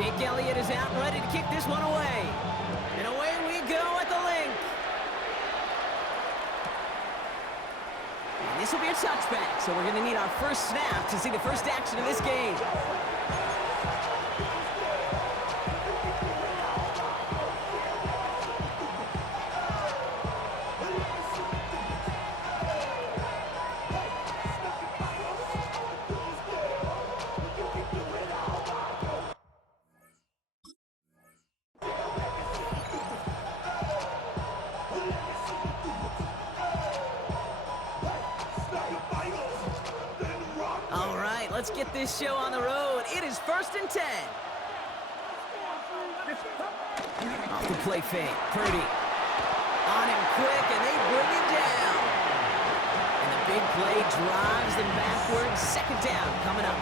Jake Elliott is out and ready to kick this one away. And away we go at the link. And this will be a touchback, so we're going to need our first snap to see the first action of this game. Let's get this show on the road. It is 1st and 10. Off the play fake. Purdy. On him quick, and they bring him down. And the big play drives them backwards. 2nd down coming up.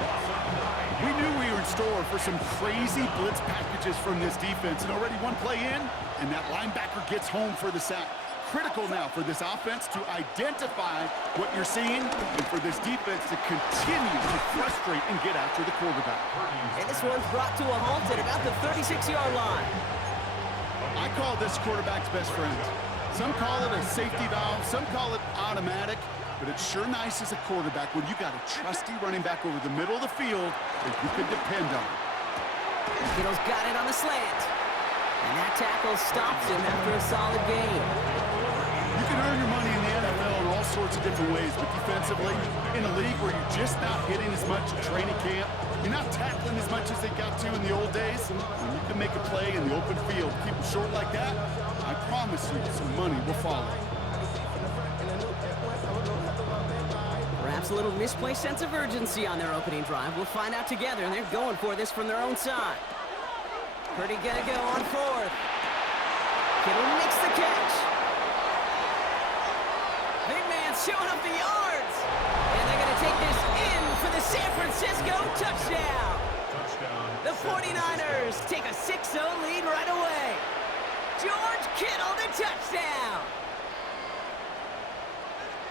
We knew we were in store for some crazy blitz packages from this defense. And already one play in, and that linebacker gets home for the sack. Critical now for this offense to identify what you're seeing and for this defense to continue to frustrate and get after the quarterback. And this one's brought to a halt at about the 36-yard line. I call this quarterback's best friend. Some call it a safety valve, some call it automatic, but it's sure nice as a quarterback when you got a trusty running back over the middle of the field that you can depend on. Kittle's got it on the slant. And that tackle stops him after a solid gain. You can earn your money in the NFL in all sorts of different ways, but defensively, in a league where you're just not hitting as much at training camp, you're not tackling as much as they got to in the old days, when you can make a play in the open field, keep them short like that, I promise you some money will follow. Perhaps a little misplaced sense of urgency on their opening drive. We'll find out together, and they're going for this from their own side. Pretty gonna go on 4th. Kittle makes the catch. Big man showing up the yards. And they're gonna take this in for the San Francisco touchdown. The 49ers take a 6-0 lead right away. George Kittle, the touchdown.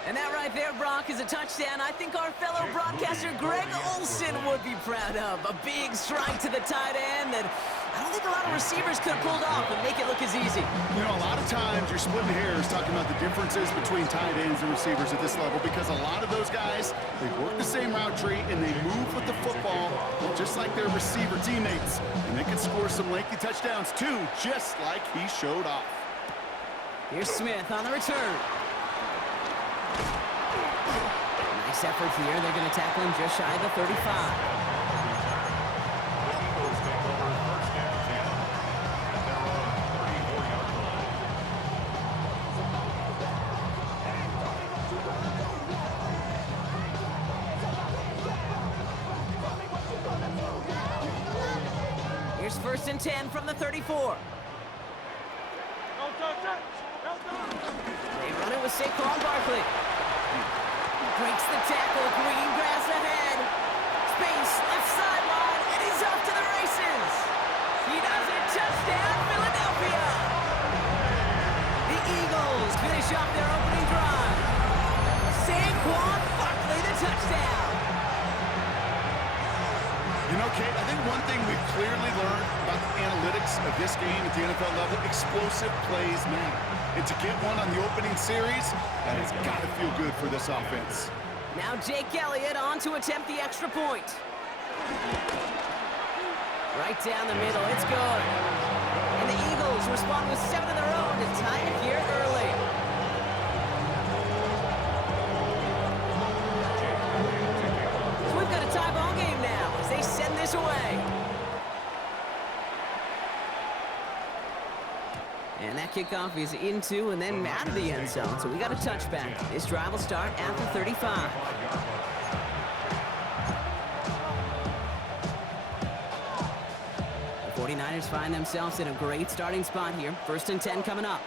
And that right there, Brock, is a touchdown I think our fellow broadcaster Greg Olsen would be proud of. A big strike to the tight end that I don't think a lot of receivers could have pulled off and make it look as easy. You know, a lot of times you're splitting hairs talking about the differences between tight ends and receivers at this level because a lot of those guys, they work the same route tree and they move with the football just like their receiver teammates. And they can score some lengthy touchdowns too, just like he showed off. Here's Smith on the return. Nice effort here. They're going to tackle him just shy of the 35. Here's 1st and 10 from the 34. They run it with Saquon Barkley. Breaks the tackle, green grass ahead. Space, left sideline, and he's off to the races. He does it, touchdown, Philadelphia. The Eagles finish off their opening drive. Saquon Barkley, the touchdown. You know, Kate, I think one thing we've clearly learned about the analytics of this game at the NFL level, explosive plays matter. And to get one on the opening series, that has got to feel good for this offense. Now Jake Elliott on to attempt the extra point. Right down the middle, it's good. And the Eagles respond with 7 of their own to tie it here early. So we've got a tie ball game now as they send this away. And that kickoff is into and then out of the end zone. So we got a touchback. This drive will start at the 35. The 49ers find themselves in a great starting spot here. 1st and 10 coming up.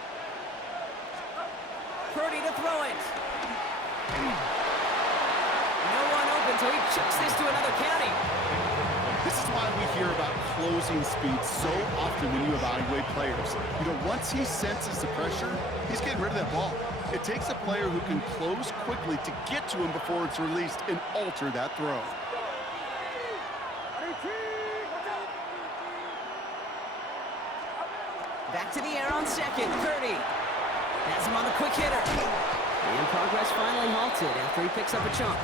Purdy to throw it. No one open, so he chucks this to another county. This is why we hear about closing speed so often when you evaluate players. You know, once he senses the pressure, he's getting rid of that ball. It takes a player who can close quickly to get to him before it's released and alter that throw. Back to the air on second. Purdy has him on the quick hitter. And progress finally halted after he picks up a chunk.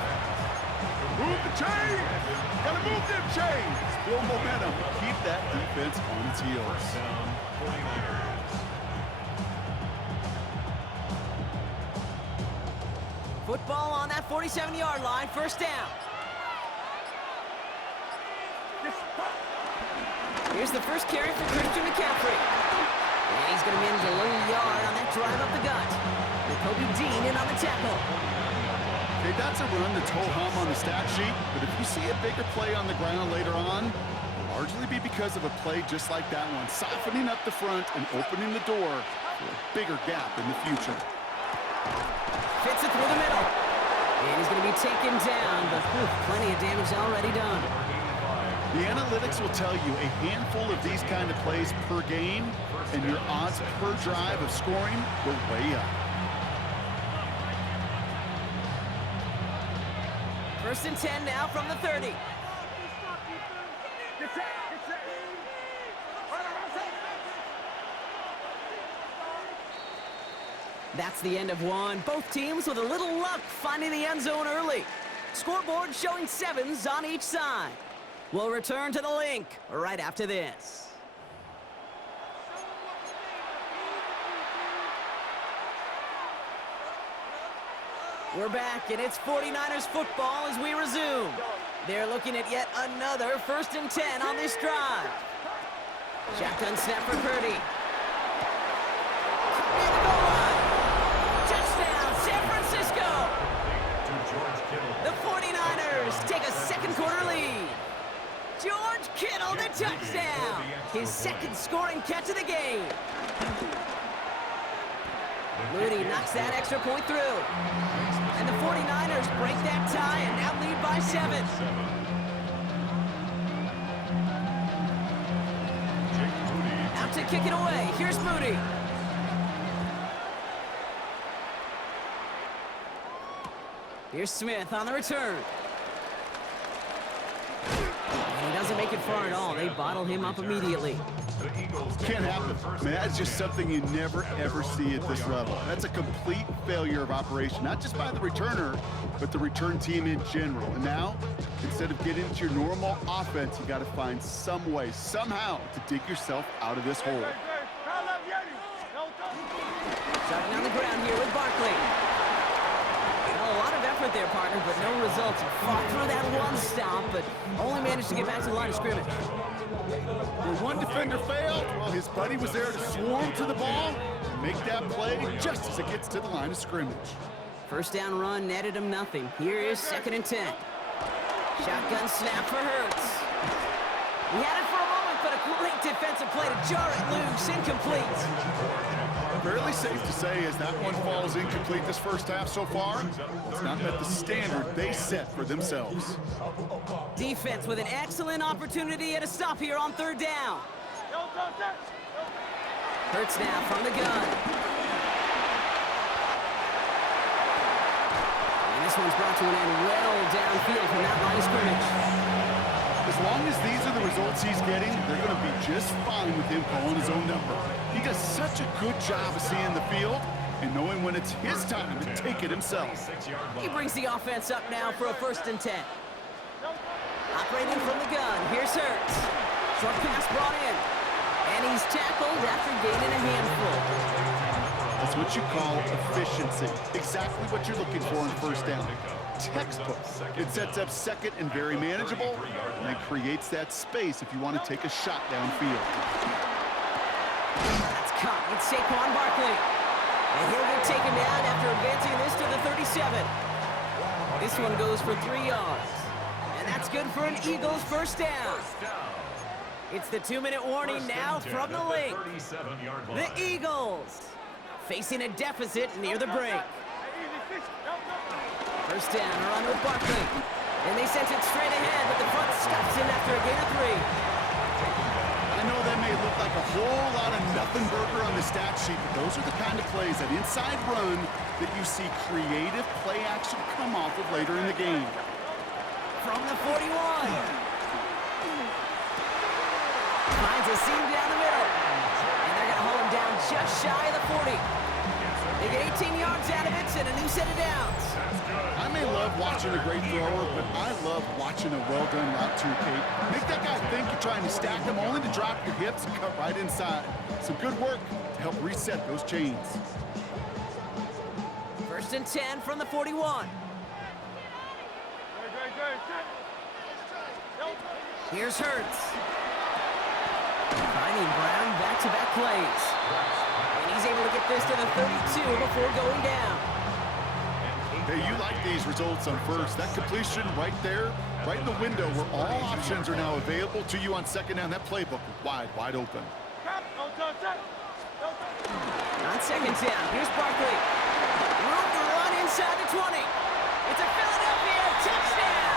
Move the chains! Gotta move them chains! Build momentum. Keep that defense on its heels. Football on that 47-yard line. First down. Here's the first carry for Christian McCaffrey. And he's going to manage a low yard on that drive up the gut. With Kobe Dean in on the tackle. Okay, that's a run that's ho-hum on the stat sheet, but if you see a bigger play on the ground later on, it'll largely be because of a play just like that one, softening up the front and opening the door for a bigger gap in the future. Fits it through the middle. And he's going to be taken down, but plenty of damage already done. The analytics will tell you a handful of these kind of plays per game, and your odds per drive of scoring go way up. First and 10 now from the 30. That's the end of one. Both teams with a little luck finding the end zone early. Scoreboard showing 7s on each side. We'll return to the link right after this. We're back, and it's 49ers football as we resume. They're looking at yet another first and 10 on this drive. Shotgun snap for Purdy. Near the goal line. Touchdown, San Francisco. The 49ers take a second quarter lead. George Kittle, the touchdown. His second scoring catch of the game. Moody knocks that extra point through. And the 49ers break that tie and now lead by 7. Out to kick it away. Here's Moody. Here's Smith on the return. And he doesn't make it far at all. They bottle him up immediately. Can't happen. Man, that's just something you never, ever see at this level. That's a complete failure of operation, not just by the returner, but the return team in general. And now, instead of getting into your normal offense, you got to find some way, somehow, to dig yourself out of this hole. Starting on the ground here with Barkley. A lot of effort there, partner, but no results. Fought through that one stop, but only managed to get back to the line of scrimmage. When one defender failed, well, his buddy was there to swarm to the ball and make that play just as it gets to the line of scrimmage. First down run netted him nothing. Here is 2nd and 10. Shotgun snap for Hurts. He had it for a moment, but a great defensive play to jar it loose. Incomplete. Fairly safe to say as that one falls incomplete this first half so far, it's not met the standard they set for themselves. Defense with an excellent opportunity at a stop here on 3rd down. Hurts now from the gun. And this one's brought to an end well downfield from that line of scrimmage. As long as these are the results he's getting, they're going to be just fine with him calling his own number. He does such a good job of seeing the field and knowing when it's his time to take it himself. He brings the offense up now for a 1st and 10. Operating from the gun, here's Hurts. Short pass brought in. And he's tackled after gaining a handful. That's what you call efficiency. Exactly what you're looking for in first down. Textbook. It sets up second and very manageable, and it creates that space if you want to take a shot downfield. That's caught with Saquon Barkley. And he'll get taken down after advancing this to the 37. This one goes for 3 yards. And that's good for an Eagles first down. It's the 2-minute warning now from the link. The Eagles facing a deficit near the break. First down, a run with Barkley. And they sent it straight ahead, but the front stops him after a gain of 3. I know that may look like a whole lot of nothing burger on the stat sheet, but those are the kind of plays, that inside run, that you see creative play action come off of later in the game. From the 41. Finds a seam down the middle. And they're going to hold him just shy of the 40. They get 18 yards out of it and a new set of downs. I may love watching a great thrower, but I love watching a well-done route too, Kate. Make that guy think you're trying to stack him, only to drop your hips and cut right inside. Some good work to help reset those chains. First and 10 from the 41. Here's Hurts. Finding Brown back-to-back plays. And he's able to get this to the 32 before going down. Hey, you like these results on first. That completion right there, right in the window where all options are now available to you on second down. That playbook wide open. On second down, here's Barkley. Room to run inside the 20. It's a Philadelphia touchdown.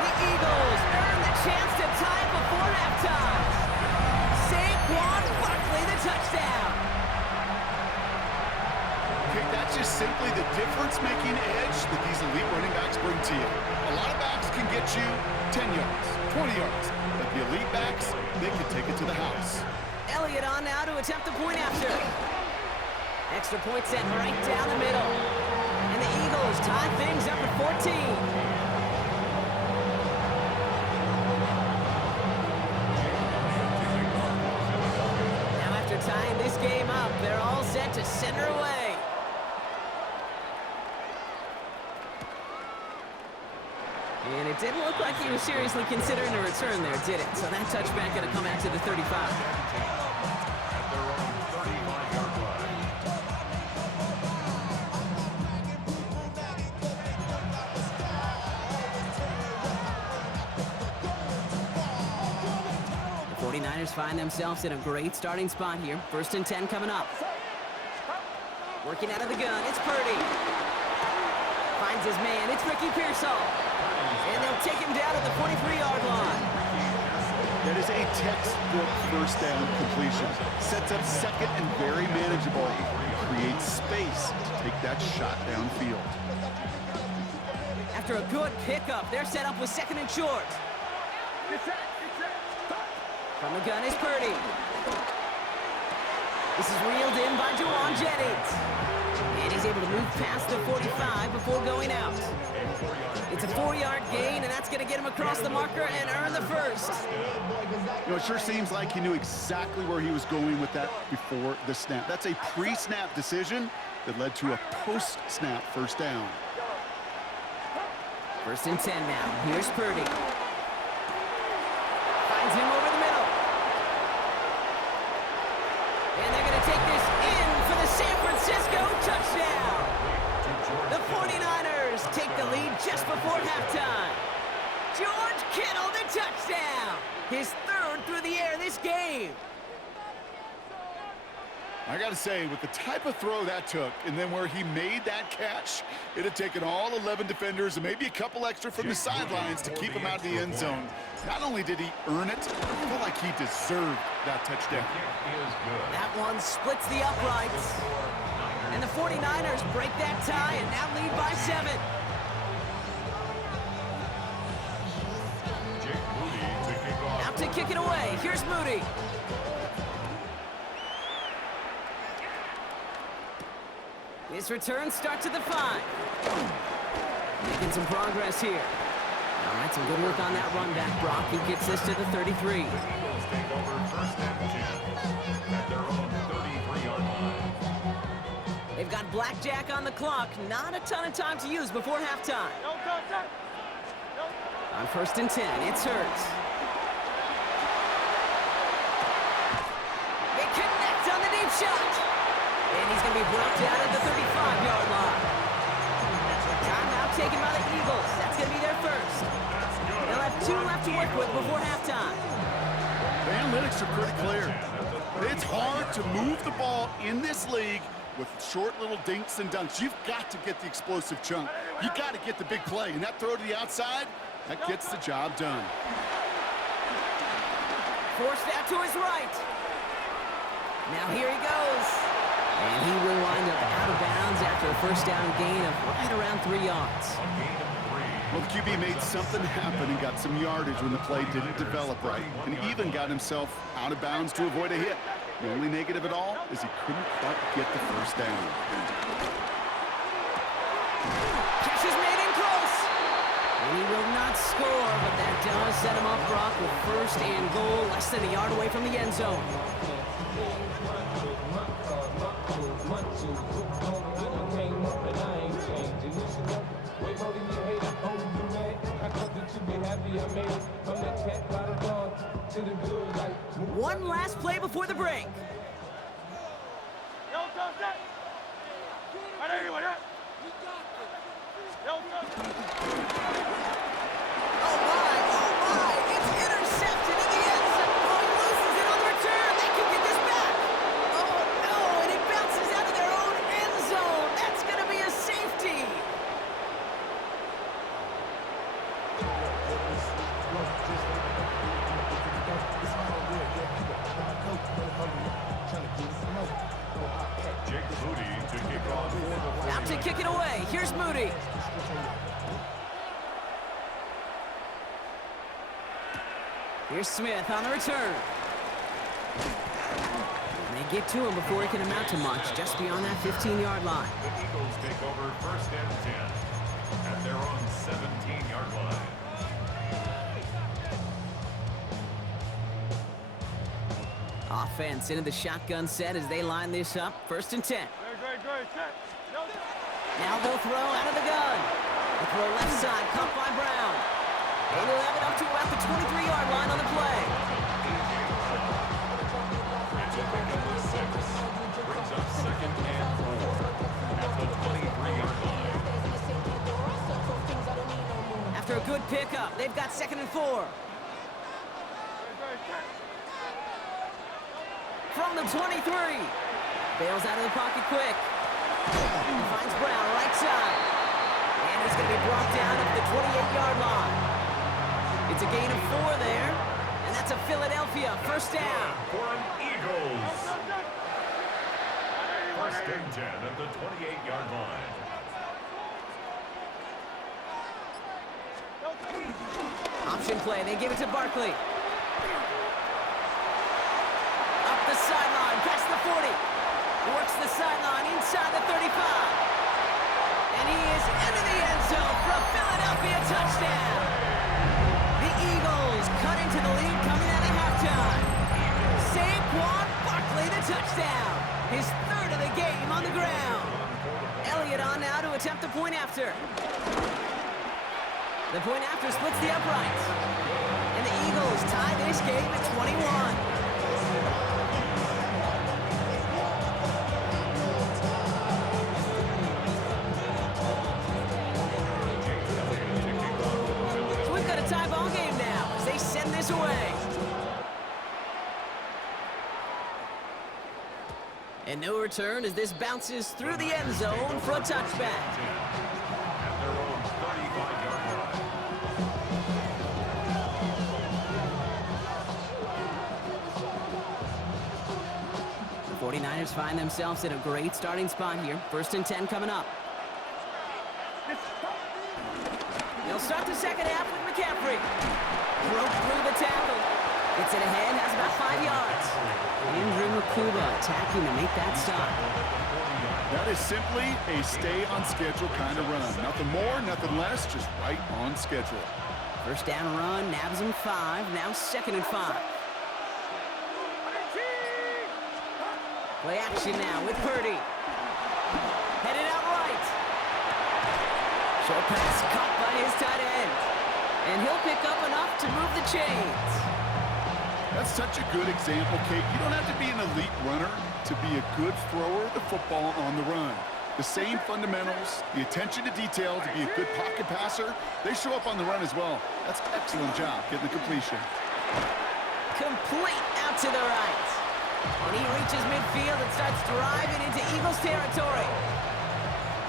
The Eagles earn the chance to tie it before halftime. Saquon Barkley, the touchdown. Okay, that's just simply the difference-making edge that these elite running backs bring to you. A lot of backs can get you 10 yards, 20 yards, but the elite backs, they can take it to the house. Elliott on now to attempt the point after. Extra point set right down the middle. And the Eagles tie things up at 14. Now after tying this game up, they're all set to center away. And it didn't look like he was seriously considering a return there, did it? So that touchback going to come out to the 35. The 49ers find themselves in a great starting spot here. First and 10 coming up. Working out of the gun, it's Purdy. Finds his man, it's Ricky Pearsall. And they'll take him down at the 43-yard line. That is a textbook first down completion. Sets up second and very manageable. Creates space to take that shot downfield. After a good pickup, they're set up with second and short. From the gun is Purdy. This is reeled in by Juwan Jennings. And he's able to move past the 45 before going out. It's a 4-yard gain, and that's going to get him across the marker and earn the first. You know, it sure seems like he knew exactly where he was going with that before the snap. That's a pre-snap decision that led to a post-snap first down. First and 10 now. Here's Purdy. Finds him over the middle. And they're going to take this in for the San Francisco touchdown. The 49ers take the lead just before halftime. George Kittle, the touchdown. His third through the air this game. I got to say, with the type of throw that took, and then where he made that catch, it had taken all 11 defenders and maybe a couple extra from the sidelines to keep him out of the end zone. Not only did he earn it, I feel like he deserved that touchdown. That one splits the uprights. And the 49ers break that tie and now lead by 7. Out to kick it away. Here's Moody. His return starts at the 5. Making some progress here. All right, some good work on that run back, Brock. He gets this to the 33. They've got blackjack on the clock. Not a ton of time to use before halftime. On first and 10, it's Hurts. They connect on the deep shot. And he's going to be brought down at the 35-yard line. Timeout taken by the Eagles. That's going to be their first. They'll have 2 left to work with before halftime. The analytics are pretty clear. It's hard to move the ball in this league with short little dinks and dunks. You've got to get the explosive chunk. You've got to get the big play. And that throw to the outside, that gets the job done. Forced out to his right. Now here he goes. And he will wind up out of bounds after a first down gain of right around 3 yards. Well, the QB made something happen and got some yardage when the play didn't develop right, and even got himself out of bounds to avoid a hit. The only negative at all is he couldn't quite get the first down. Catch is made in close. And he will not score, but that does set him up, Brock, with first and goal, less than a yard away from the end zone. One last play before the break. Oh my, it's intercepted in the end zone. Oh, he loses it on the return. They can get this back. Oh no, and it bounces out of their own end zone. That's going to be a safety. Out to kick it away. Here's Moody. Here's Smith on the return. And they get to him before he can amount to much, just beyond that 15-yard line. The Eagles take over first and 10 at their own 17-yard line. Offense into the shotgun set as they line this up. First and 10. Now they'll throw out of the gun. The throw left side, caught by Brown. They will have it up to about the 23-yard line on the play. Brings up second and 4 at the 23-yard line. After a good pickup, they've got second and 4. From the 23. Bails out of the pocket quick. Finds Brown right side. And he's going to be brought down at the 28-yard line. It's a gain of 4 there. And that's a Philadelphia first down. For an Eagles. First and 10 at the 28-yard line. Option play. They give it to Barkley. Up the sideline, past the 40. Works the sideline inside the 35. And he is into the end zone for a Philadelphia touchdown. The Eagles cut into the lead coming out of halftime. Saquon Barkley, the touchdown. His third of the game on the ground. Elliott on now to attempt the point after. The point after splits the uprights. And the Eagles tie this game at 21. Tie ball game now as they send this away. And no return as this bounces through the end zone for a touchback. At their own 35-yard line. The 49ers find themselves in a great starting spot here. First and 10 coming up. They'll start the second half with McCaffrey. Broke through the tackle. Gets it ahead, has about 5 yards. Andrew Makuba attacking to make that stop. That is simply a stay-on-schedule kind of run. Nothing more, nothing less, just right on schedule. First down run, nabs him 5, now second and 5. Play action now with Purdy. Headed out right. Short pass caught by his tight end. And he'll pick up enough to move the chains. That's such a good example, Kate. You don't have to be an elite runner to be a good thrower of the football on the run. The same fundamentals, the attention to detail to be a good pocket passer, they show up on the run as well. That's an excellent job getting the completion. Complete out to the right. And he reaches midfield and starts driving into Eagles territory.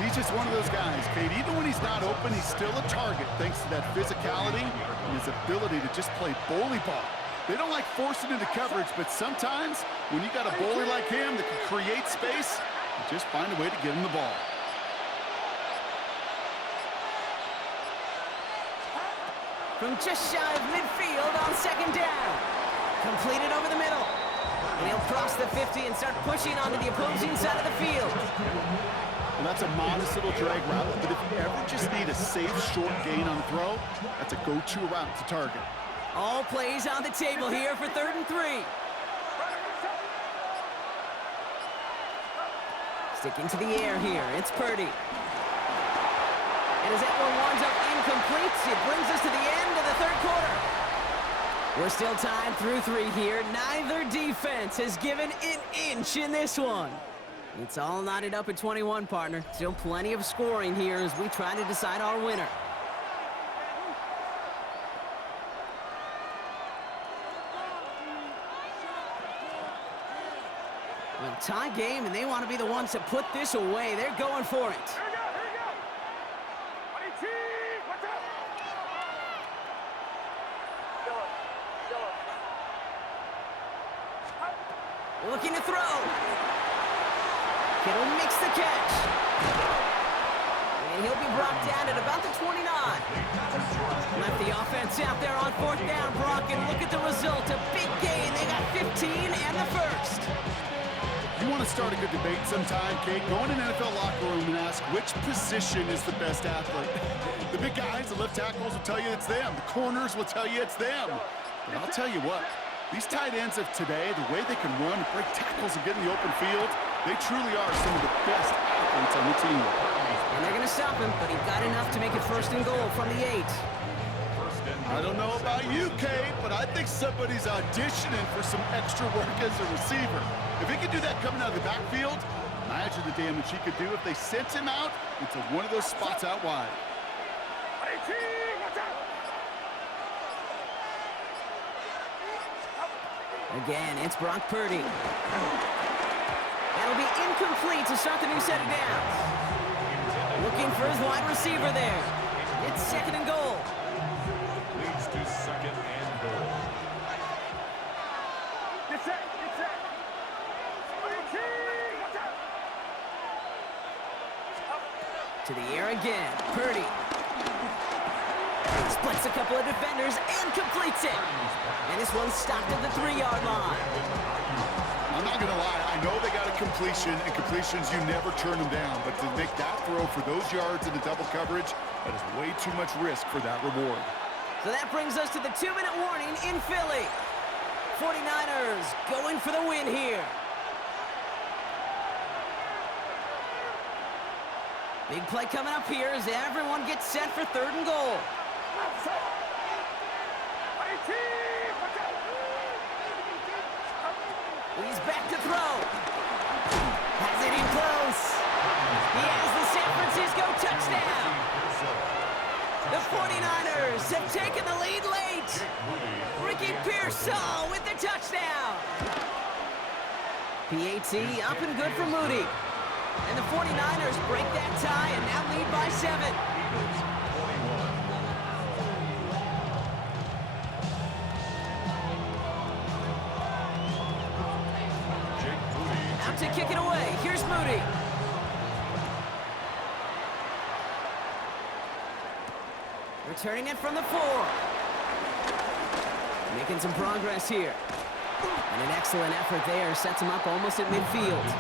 He's just one of those guys, Kate. Even when he's not open, he's still a target thanks to that physicality and his ability to just play bully ball. They don't like forcing into coverage, but sometimes when you got a bully like him that can create space, you just find a way to get him the ball. From just shy of midfield on second down. Completed over the middle. And he'll cross the 50 and start pushing onto the opposing side of the field. Well, that's a modest little drag route, but if you ever just need a safe, short gain on the throw, that's a go-to route to target. All plays on the table here for 3rd and 3. Sticking to the air here, it's Purdy. And as that one winds up incomplete, it brings us to the end of the 3rd quarter. We're still tied through 3 here. Neither defense has given an inch in this one. It's all knotted up at 21, partner. Still plenty of scoring here as we try to decide our winner. Well, tie game, and they want to be the ones to put this away. They're going for it. Looking to throw. Kittle makes the catch. And he'll be brought down at about the 29. Left the offense out there on 4th down, Brock, and look at the result. A big gain. They got 15 and the first. You want to start a good debate sometime, Kate? Go in an NFL locker room and ask which position is the best athlete. The big guys, the left tackles will tell you it's them. The corners will tell you it's them. But I'll tell you what, these tight ends of today, the way they can run, break tackles, and get in the open field, they truly are some of the best athletes on the team. And they're going to stop him, but he got enough to make it 1st and goal from the 8. I don't know about you, Kate, but I think somebody's auditioning for some extra work as a receiver. If he could do that coming out of the backfield, imagine the damage he could do if they sent him out into one of those spots out wide. Again, it's Brock Purdy. That'll be incomplete to start the new set of downs. Looking for his wide receiver there. It's 2nd and goal. Leads to 2nd and goal. Get set, get set. To the air again, Purdy. Splits a couple of defenders and completes it. And this one's stopped at the 3-yard line. I'm not going to lie, I know they got a completion, and completions, you never turn them down. But to make that throw for those yards in the double coverage, that is way too much risk for that reward. So that brings us to the 2-minute warning in Philly. 49ers going for the win here. Big play coming up here as everyone gets set for 3rd and goal. He's back to throw. Has it in close. He has the San Francisco touchdown. The 49ers have taken the lead late. Ricky Pearsall with the touchdown. PAT up and good for Moody. And the 49ers break that tie and now lead by 7. Out to kick it away. Here's Moody. Returning it from the 4. Making some progress here. And an excellent effort there. Sets him up almost at midfield.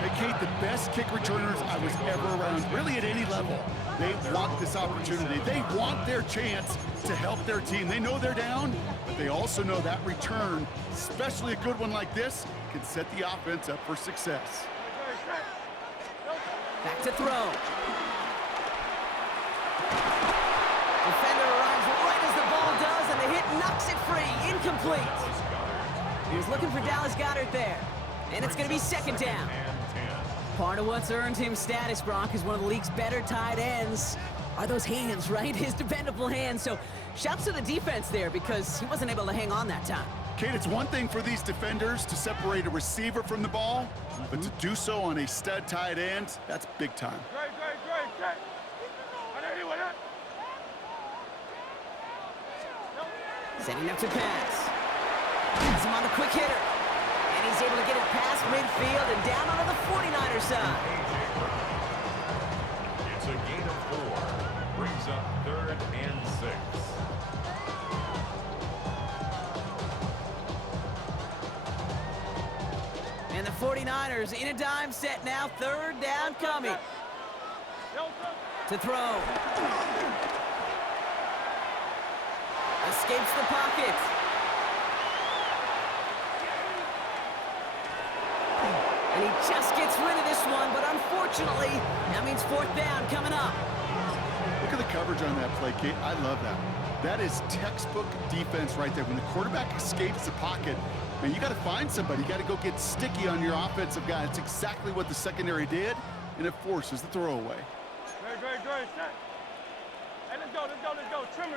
Hey, Kate, the best kick returners I was ever around, really at any level. They want this opportunity. They want their chance to help their team. They know they're down, but they also know that return, especially a good one like this, can set the offense up for success. Back to throw. Defender arrives right as the ball does, and the hit knocks it free. Incomplete. He was looking for Dallas Goedert there. And it's going to be 2nd down. Part of what's earned him status, Brock, is one of the league's better tight ends. Are those hands, right? His dependable hands. So shouts to the defense there because he wasn't able to hang on that time. Kate, it's one thing for these defenders to separate a receiver from the ball, but to do so on a stud tight end, that's big time. Setting up to pass. Has him on the quick hitter. And he's able to get it past midfield and down onto the 49er side. It's a gain of 4. Brings up 3rd and 6. And the 49ers in a dime set now, third down coming. To throw. Escapes the pocket. And he just gets rid of this one, but unfortunately, that means fourth down coming up. Look at the coverage on that play, Kate. I love that. That is textbook defense right there. When the quarterback escapes the pocket, man, you got to find somebody. You got to go get sticky on your offensive guy. It's exactly what the secondary did, and it forces the throwaway. Great. Set. Hey, let's go. Trimmer.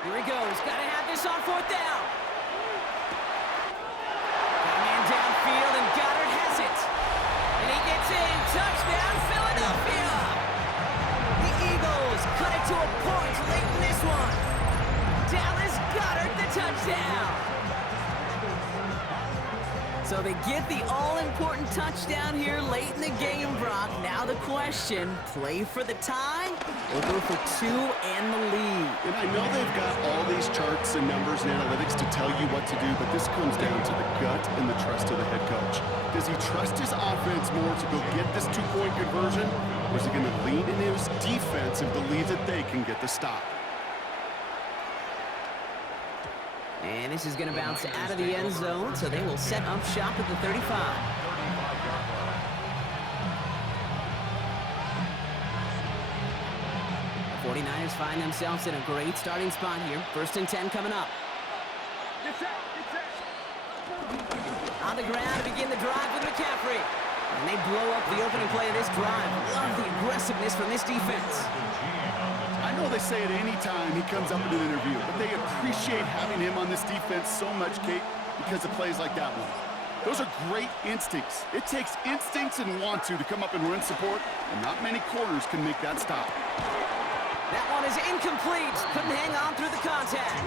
Here he goes. Got to have this on fourth down. Got a man downfield, and Goddard has it. And he gets in. Touchdown, Philadelphia. The Eagles cut it to a point late in this one. Dallas Goddard, the touchdown. So they get the all-important touchdown here late in the game, Brock. Now the question, play for the tie or go for two and the lead? And I know they've got all these charts and numbers and analytics to tell you what to do, but this comes down to the gut and the trust of the head coach. Does he trust his offense more to go get this two-point conversion, or is he going to lean into his defense and believe that they can get the stop? And this is going to bounce out of the end zone, so they will set up shop at the 35. 35-yard line. The 49ers find themselves in a great starting spot here. First and 10 coming up. On the ground to begin the drive with McCaffrey. And they blow up the opening play of this drive. Love the aggressiveness from this defense. I know they say it any time he comes up in an interview, but they appreciate having him on this defense so much, Kate, because of plays like that one. Those are great instincts. It takes instincts and want to come up and run support, and not many corners can make that stop. That one is incomplete. Couldn't hang on through the contact.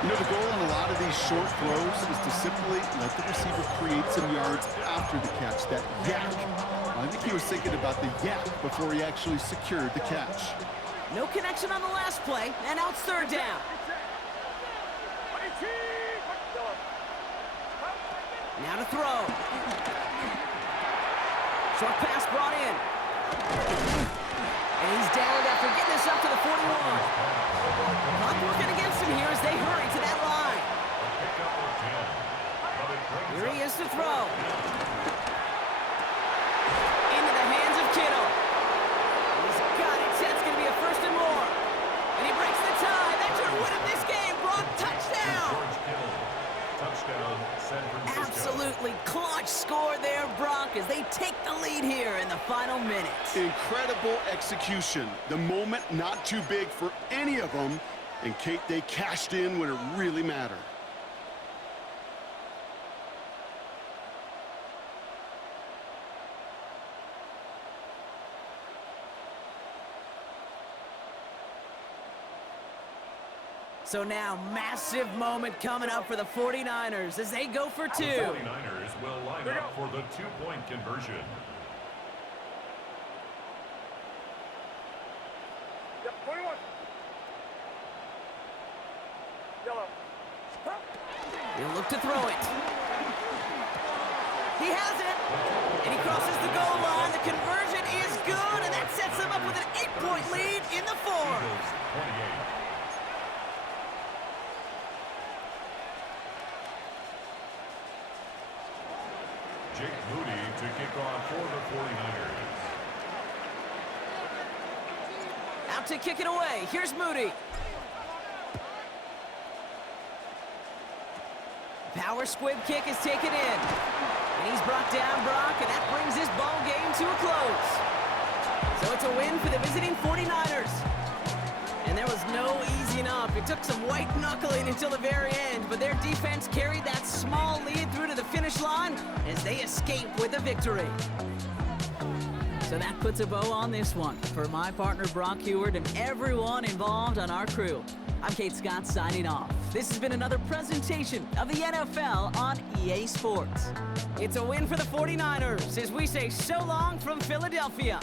You know, the goal on a lot of these short throws is to simply let the receiver create some yards after the catch, that yak. I think he was thinking about the yak before he actually secured the catch. No connection on the last play, and now it's third down. Now to throw. Short pass brought in. And he's down after getting this up to the 41. Clock working against him here as they hurry to that line. Here he is to throw. Into the hands of Kittle. He's got it. That's going to be a first and more. And he breaks the tie. That should win him this game. Brock, touchdown. Touchdown, San Francisco. Absolutely clutch score there, Brock, as they take the lead here in the final minutes. Incredible execution. The moment not too big for any of them. And Kate, they cashed in when it really mattered. So now, massive moment coming up for the 49ers as they go for two. The 49ers will line up for the two-point conversion. Yep, 21. Yellow. He'll look to throw it. He has it. And he crosses the goal line. The conversion is good, and that sets them up with an 8-point lead in the fourth. Eagles 28. Jake Moody to kick off for the 49ers. Out to kick it away. Here's Moody. Power squib kick is taken in. And he's brought down, Brock, and that brings this ball game to a close. So it's a win for the visiting 49ers. And there was no easing up. It took some white knuckling until the very end, but their defense carried that small lead through to the finish line as they escape with a victory. So that puts a bow on this one. For my partner, Brock Heward, and everyone involved on our crew, I'm Kate Scott signing off. This has been another presentation of the NFL on EA Sports. It's a win for the 49ers as we say so long from Philadelphia.